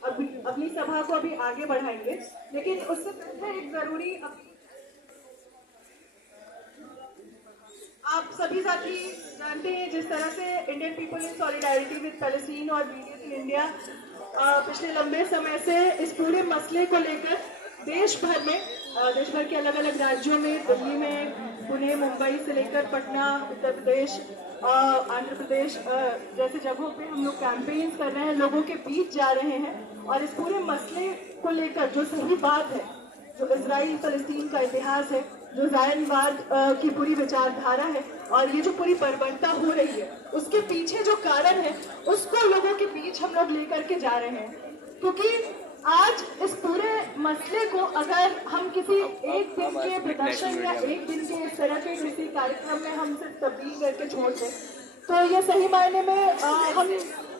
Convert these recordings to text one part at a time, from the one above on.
अपनी सभा को अभी आगे बढ़ाएंगे, लेकिन उससे पहले एक जरूरी, आप सभी साथी जानते हैं जिस तरह से Indian people in solidarity with Palestine और बीडीएस इन इंडिया पिछले लंबे समय से इस पूरे मसले को लेकर देश भर के अलग अलग राज्यों में, दिल्ली में, पुणे, मुंबई से लेकर पटना, उत्तर प्रदेश, आंध्र प्रदेश जैसे जगहों पे हम लोग कैंपेन्स कर रहे हैं, लोगों के बीच जा रहे हैं और इस पूरे मसले को लेकर जो सही बात है, जो इजराइल फलस्तीन का इतिहास है, जो जायनवाद की पूरी विचारधारा है और ये जो पूरी बर्बरता हो रही है, उसके पीछे जो कारण है उसको लोगों के बीच हम लोग लेकर के जा रहे हैं। क्योंकि आज इस पूरे मसले को अगर हम किसी एक दिन के प्रदर्शन या एक दिन के इस तरह के किसी कार्यक्रम में हम सिर्फ तब्दील करके छोड़ दें, तो ये सही मायने में हम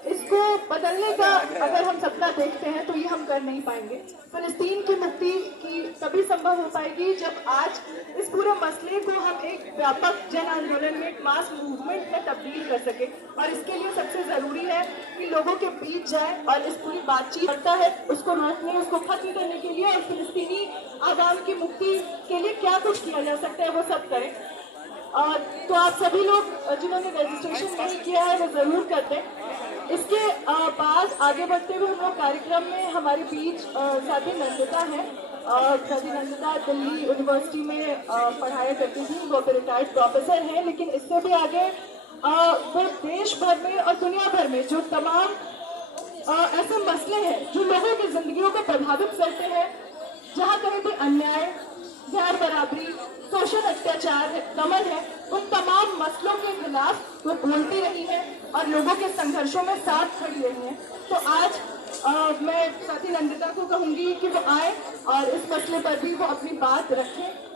इसको बदलने का अगर हम सपना देखते हैं तो ये हम कर नहीं पाएंगे। फलस्तीन की मुक्ति की तभी संभव हो पाएगी जब आज इस पूरे मसले को हम एक व्यापक जन आंदोलन में, एक मास मूवमेंट में तब्दील कर सके। और इसके लिए सबसे जरूरी है कि लोगों के बीच जाए और इस पूरी बातचीत करता है उसको रोकने, उसको खत्म करने के लिए और फिलिस्तीनी आवाम की मुक्ति के लिए क्या कुछ किया जा सकता है वो सब करें। तो आप सभी लोग जिन्होंने रजिस्ट्रेशन नहीं किया है वो जरूर करते हैं। इसके बाद आगे बढ़ते हुए हम लोग कार्यक्रम में हमारे बीच साथी नंदिता है। साथी नंदिता दिल्ली यूनिवर्सिटी में पढ़ाया करती थी, वो रिटायर्ड प्रोफेसर हैं, लेकिन इससे भी आगे वो देश भर में और दुनिया भर में जो तमाम ऐसे मसले हैं जो लोगों की जिंदगियों को प्रभावित करते हैं, जहाँ कहीं भी अन्याय, गैर बराबरी, शोषण, अत्याचार है, दमन है, उन तमाम मसलों के खिलाफ वो बोलती रही है और लोगों के संघर्षों में साथ खड़ी रही है। तो आज मैं साथी नंदिता को कहूंगी कि वो आए और इस मसले पर भी वो अपनी बात रखें।